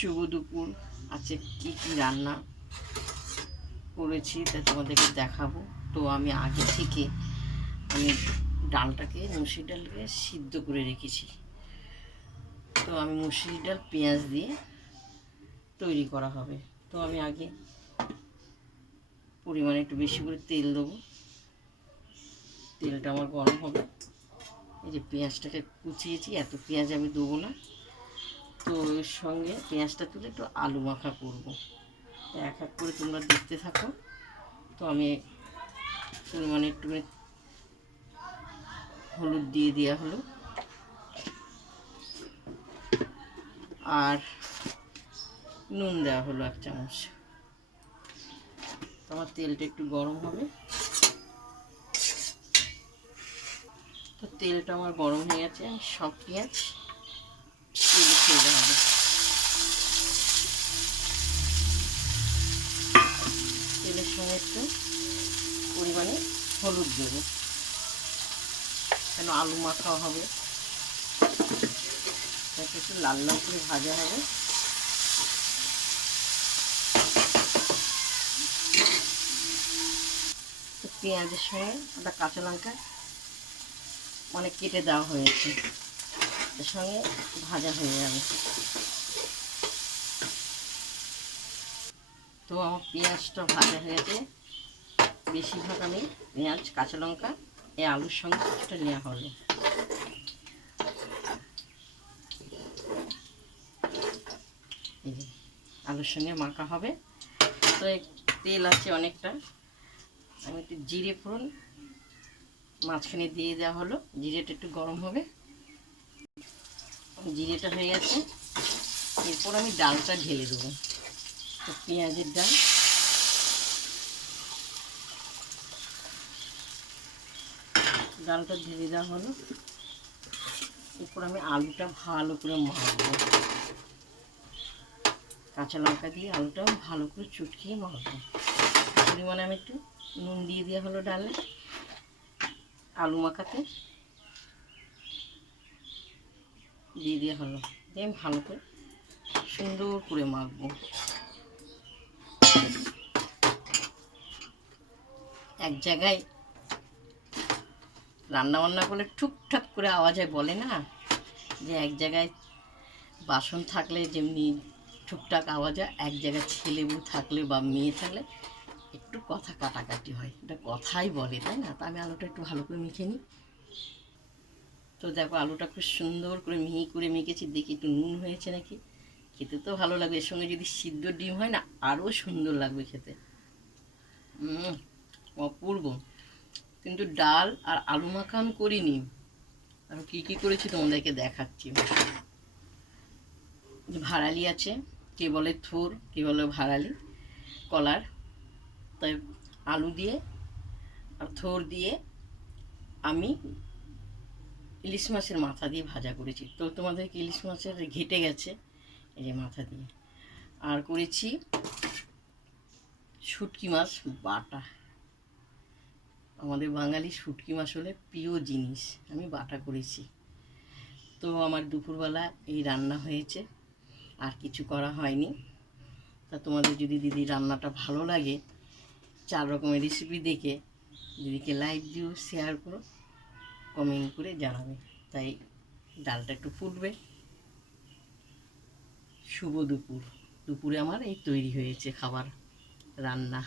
শুভ দুপুর। আজকে কী কী রান্না করেছি তা তোমাদেরকে দেখাবো। তো আমি আগে থেকে ডালটাকে, মুসুর ডালকে সিদ্ধ করে রেখেছি। তো আমি মুসুর ডাল পেঁয়াজ দিয়ে তৈরি করা হবে। তো আমি আগে পরিমাণে একটু বেশি করে তেল দেবো। তেলটা আমার গরম হবে। এই যে পেঁয়াজটাকে কুচিয়েছি, এত পেঁয়াজ আমি দেবো না। তো এর সঙ্গে পেঁয়াজটা তুলে একটু আলু মাখা করবো। এক এক করে তোমরা দেখতে থাকো। তো আমি পরিমাণে একটু হলুদ দিয়ে দেওয়া হলো, আর নুন দেওয়া হলো 1 চামচ। আমার তেলটা একটু গরম হবে। তো তেলটা আমার গরম হয়ে গেছে, সব পেঁয়াজ তেলে ফেলতে হবে। তেলের সঙ্গে একটু পরিমাণে হলুদ দেবো, কেন আলু মাখা হবে, একটু লাল লাল করে ভাজা হবে। তো পেঁয়াজের সঙ্গে একটা কাঁচা লঙ্কা অনেক কেটে দেওয়া হয়েছে, এর সঙ্গে ভাজা হয়ে যাবে। তো আমার পেঁয়াজটা ভাজা হয়ে গেছে। বেশিরভাগ আমি পেঁয়াজ, কাঁচা লঙ্কা এই আলুর সঙ্গে কিছুটা নেওয়া হলো। এই যে আলুর সঙ্গে মাখা হবে। তো তেল আছে অনেকটা, আমি একটু জিরে ফোড়ন মাঝখানে দিয়ে দেওয়া হলো। জিরেটা একটু গরম হবে, জিরেটা হয়ে গেছে। এরপর আমি ডালটা ঢেলে দেবো। তো পেঁয়াজের ডাল, ডালটা ঢেলে দেওয়া হলো। এরপর আমি আলুটা ভালো করে মাখবো, কাঁচা লঙ্কা দিয়ে আলুটা ভালো করে চটকিয়ে মাখবো। পরিমাণে আমি একটু নুন দিয়ে দেওয়া হলো ডালে, আলু মাখাতে দিয়ে দেওয়া হলো। দিয়ে আমি ভালো করে সুন্দর করে মাখবো। এক জায়গায় রান্নাবান্না করলে টুকটাক করে আওয়াজ হয়, বলে না যে এক জায়গায় বাসন থাকলে যেমনি টুকটাক আওয়াজ হয়, এক জায়গায় ছেলে বউ থাকলে বা মেয়ে থাকলে একটু কথা কাটাকাটি হয়, এটা কথাই বলে, তাই না? তা আমি আলুটা একটু ভালো করে মেখে নিই। তো দেখো আলুটা খুব সুন্দর করে মিহি করে মেখেছি, দেখি একটু নুন হয়েছে নাকি। খেতে তো ভালো লাগবে, এর সঙ্গে যদি সিদ্ধ ডিম হয় না আরও সুন্দর লাগবে খেতে। অপূর্ব। কিন্তু ডাল আর আলু মাখা আমি করিনি, আমি কী কী করেছি তোমাদেরকে দেখাচ্ছি। ভাড়ালি আছে, কে বলে থোর, কে বলে ভাড়ালি কলার। তাই আলু দিয়ে আর থোর দিয়ে আমি ইলিশ মাছের মাথা দিয়ে ভাজা করেছি। তো তোমাদেরকে ইলিশ মাছের ঘেটে গেছে, এই যে মাথা দিয়ে। আর করেছি শুটকি মাছ বাটা। আমাদের বাঙালি শুটকি মাছ হলে প্রিয় জিনিস, আমি বাটা করেছি। তো আমার দুপুরবেলা এই রান্না হয়েছে, আর কিছু করা হয়নি। তা তোমাদের যদি দিদি রান্নাটা ভালো লাগে, 4 রকমের রেসিপি দেখে দিদিকে লাইক দিও, শেয়ার করো, কমেন্ট করে জানাবে। তাই ডালটা একটু ফুটবে। শুভ দুপুর। দুপুরে আমার এই তৈরি হয়েছে খাবার রান্না।